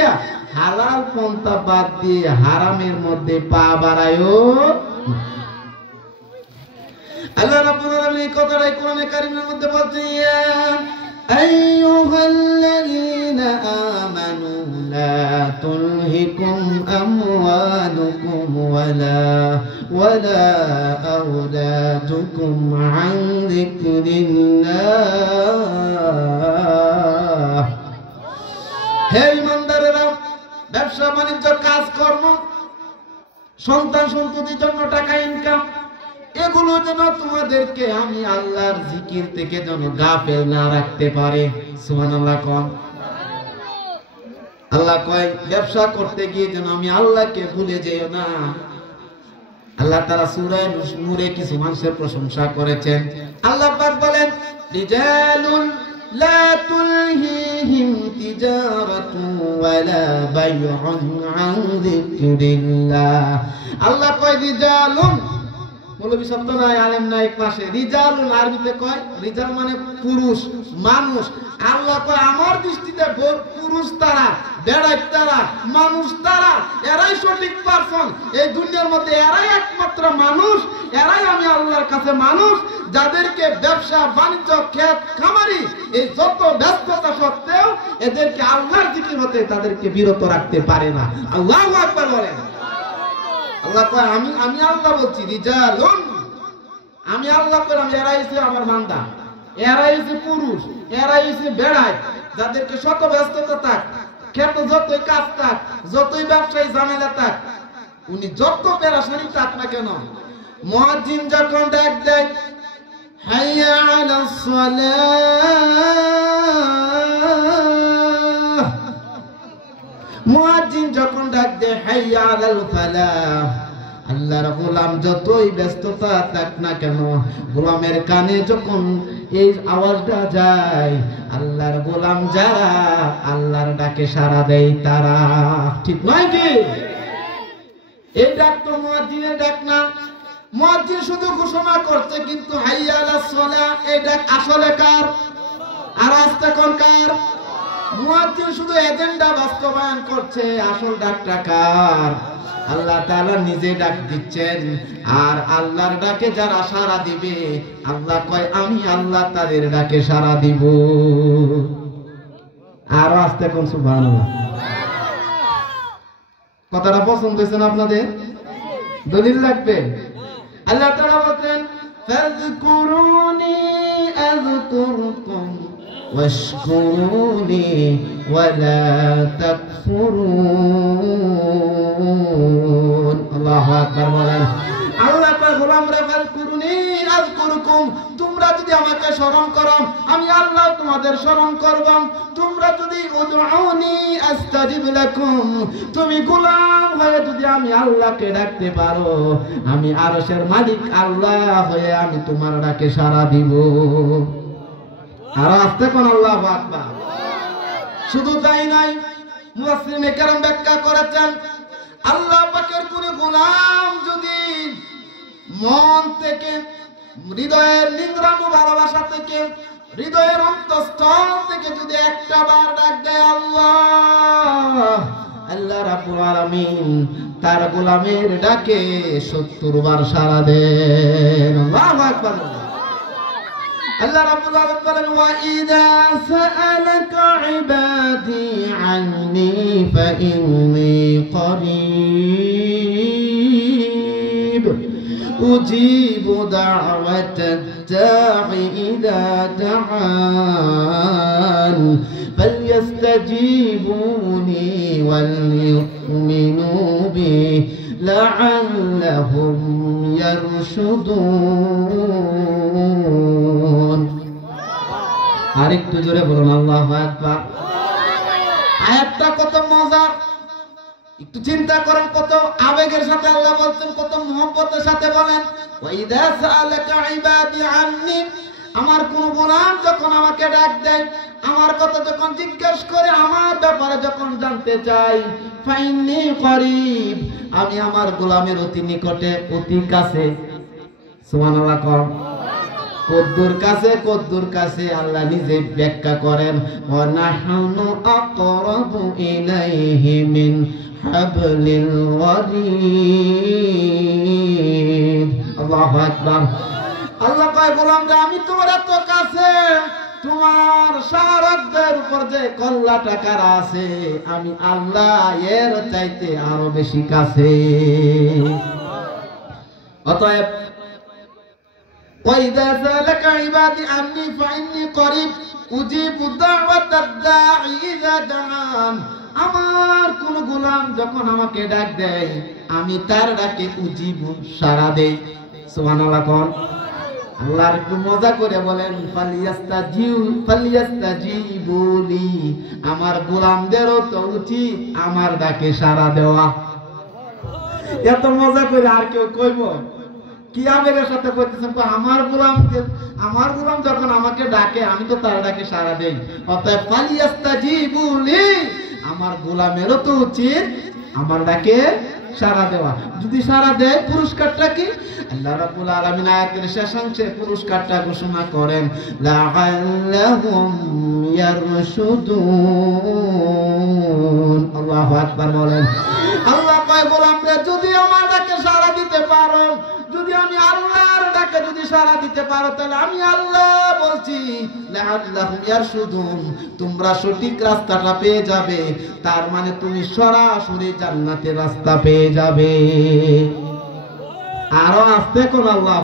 দিয়া হালাল পন্থা বাদ দিয়ে হারামের মধ্যে পা বাড়ায়ো। আল্লাহ রাব্বুল আলামিন এই কথাটাই কোরআনে কারীমের মধ্যে বলছেন, ইয়া আইয়ুহাল্লাযীনা আমানু লা তুলহিকুম আমওয়ালুকুম ওয়ালা আওলাদুকুম আন যিকরিল্লাহ। হে ঈমানদারেরা, ব্যবসা বাণিজ্য কাজকর্ম, সন্তান সন্ততির জন্য টাকা ইনকাম, এগুলো যেন তোমাদেরকে আমি আল্লাহর জিকির থেকে যেন গাফেল না রাখতে পারে। সুবহানাল্লাহ কোন। আল্লাহ কয় ব্যবসা করতে গিয়ে যেন আমি আল্লাহকে ভুলে যেও না। আল্লাহ তাআলা সূরা নূরে কিছু মানুষের প্রশংসা করেছেন। আল্লাহ পাক বলেন, রিজালুন লা তুলহিহিম তিজারাতু ওয়ালা বাইউন আন যিকরিল্লাহ। আল্লাহ কয় রিজালুন, মৌলবী শব্দ নাই, আলেম নাই পাশে। রিজালুন আরবিতে কয়, রিজাল মানে পুরুষ, মানুষ। আল্লাহ কয় আমার দৃষ্টিতে পুরুষ তারা, বেড়াই তারা, মানুষ তারা, এরাই সঠিক পারসন এই দুনিয়ার মধ্যে, এরাই একমাত্র মানুষ, এরাই আমি আল্লাহর কাছে মানুষ, যাদেরকে ব্যবসা বাণিজ্য ক্ষেত খামারি এই যত ব্যস্ততা সত্ত্বেও এদেরকে আল্লাহর জিকির হতে তাদেরকে বিরত রাখতে পারে না। আল্লাহু আকবার বলেন। আল্লাহ কয় আমি আল্লাহ বলছি, রিজালুন, আমি আল্লাহ কইলাম এরাই হইছে আমার বান্দা, এরাই হইছে পুরুষ, এরাই হইছে বেড়াই, যাদেরকে শত ব্যস্ততা থাক, ক্ষেত যতই কাজ থাক, যতই ব্যবসায়ী ঝামেলা থাক, উনি যত পেরেশানি থাক না কেন, মুয়াজ্জিন যখন ডাক দেয় হাইয়া আলাস সালাহ, মুয়াজ্জিন যখন ডাক দেয় হাইয়া আলাল ফালাহ, আল্লাহর গোলাম যতই ব্যস্ততা থাক না কেন, গোলামের কানে যখন এই আওয়াজটা যায়, আল্লাহর গোলাম যারা আল্লাহর ডাকে সাড়া দেয় তারা। ঠিক নয় কি? এই ডাক তো মুয়াজ্জিনের ডাক না। মুয়াজ্জিন শুধু ঘোষণা করছে, কিন্তু হাইয়া আলাস সালাহ এই ডাক আসলে কার? আর আস্তে কোন কার? মুয়াজ্জিন শুধু এজেন্ডা বাস্তবায়ন করছে, আসল ডাকটা কার? আল্লাহ তাআলা নিজে ডাক দিচ্ছেন। আর আল্লাহর ডাকে যারা সাড়া দিবে, আল্লাহ কয় আমি আল্লাহ তাদের ডাকে সাড়া দিব। আর আস্তে কোন সুবহানাল্লাহ। কথাটা পছন্দ হয়েছে না আপনাদের? দলিল লাগবে? আল্লাহ তাআলা বলেন, ফাযকুরুনি আযকুরকুম ওয়াশকুরুনি ওয়ালা তাকফুরুন। আল্লাহু আকবার বলেন। আল্লাহ পাক গোলামরা ফাযকুরুনি আযকুরকুম, তোমরা যদি আমাকে স্মরণ করো আমি আল্লাহ তোমাদের স্মরণ করব। তোমরা যদি উদউনি আস্তাজিব লাকুম, তুমি গোলাম হয়ে যদি আমি আল্লাহকে ডাকতে পারো, আমি আরশের মালিক আল্লাহ হয়ে আমি তোমার ডাকে সাড়া দিব। আর আস্তে কোন আল্লাহু আকবার। শুধু তাই নয়, মুফাসসিরিনে কেরাম ব্যাখ্যা করেছেন, আল্লাহ পাকের কোন গোলাম যদি মন থেকে, হৃদয়ের নিংড়ানো ভালোবাসা থেকে, হৃদয়ের অন্তঃস্থল থেকে যদি একটা বার ডাক দেয় আল্লাহ, আল্লাহ রাব্বুল আলামিন তার গোলামের ডাকে 70 বার সাড়া দেন। আল্লাহু আকবার। আল্লাহ রাব্বুল আলামিন বলেন, ওয়া ইযা সাআলাকা ইবাদি আন্নী ফাইন্নী করিব উজিবু দাওয়াতাদ দাঈ ইযা দাআন ফালইস্তাজিবুনি ওয়ালইউমিনু বি লাআল্লাহুম ইয়ারশুদুন। আরেকটু জোরে বলুন আল্লাহু আকবার। আয়াতটা কত মজার, একটু চিন্তা করেন, কত আবেগের সাথে আল্লাহ বলছেন, কত মহব্বতের সাথে বলেন। ওয়া ইযা সাআলাকা ইবাদি আন্নী, আমার কোন গোলাম যখন আমাকে ডাক দেয়, আমার কথা যখন জিজ্ঞেস করে, আমার ব্যাপারে যখন জানতে চাই, ফাইন্নী করিব, আমি আমার গোলামের অতি নিকটে, অতি কাছে। সুবহানাল্লাহ। কদ্দুর কাছে আল্লাহ নিজে ব্যাখ্যা করেন ওয়া নাহনু আকরাবু ইলাইহি মিন হাবলিল ওয়ারিদ। আল্লাহু আকবার। আল্লাহ কয় গোলাম রে আমি তোমার এত কাছে, তোমার শারদের উপর যে কল্লাটা কারা আছে আমি আল্লাহ এর চাইতে আরো বেশি কাছে। অতএব وَإِذَا سَأَلَكَ عِبَادِي عَنِّي فَإِنِّي قَرِيبٌ أُجِيبُ دَعْوَةَ الدَّاعِ إِذَا دَعَانِ। আমার কোন গোলাম যখন আমাকে ডাক দেয় আমি তার ডাকে উজিবু সাড়া দেই। সুবহানাল্লাহ কোন। আল্লাহ একটু মজা করে বলেন ফালিয়াস্তাজিবুলি, আমার গোলামদেরও তো উচিত আমার ডাকে সাড়া দেওয়া। এত মজা করে আর কেউ কইব? কি আবেগের সাথে কইতেছেন? আমার গোলাম যখন আমাকে ডাকে আমি তো তার ডাকে সাড়া দেই। অতএব ফালিয়াস্তাজিবুলি, আমার গোলামেরও তো উচিত আমার ডাকে সাড়া দেওয়া। যদি সাড়া দেয় পুরস্কারটা কি? আল্লাহ রাব্বুল আলামিন আয়াতের শেষাংশে পুরস্কারটা ঘোষণা করেন লাআল্লাহুম ইয়ারশুদুন। আল্লাহু আকবার বলেন। আল্লাহ কয় গোলামরা যদি আমার ডাকে সাড়া দিতে পারো, যদি আমি আল্লাহর ডাকে যদি সাড়া দিতে পারো তাহলে আমি আল্লাহ বলছি লাআল্লাহুম ইয়ারশুদুন, তোমরা সঠিক রাস্তাটা পেয়ে যাবে। তার মানে তুমি সরাসরি জান্নাতের রাস্তা পেয়ে যাবে। আরো আস্তে কোন আল্লাহ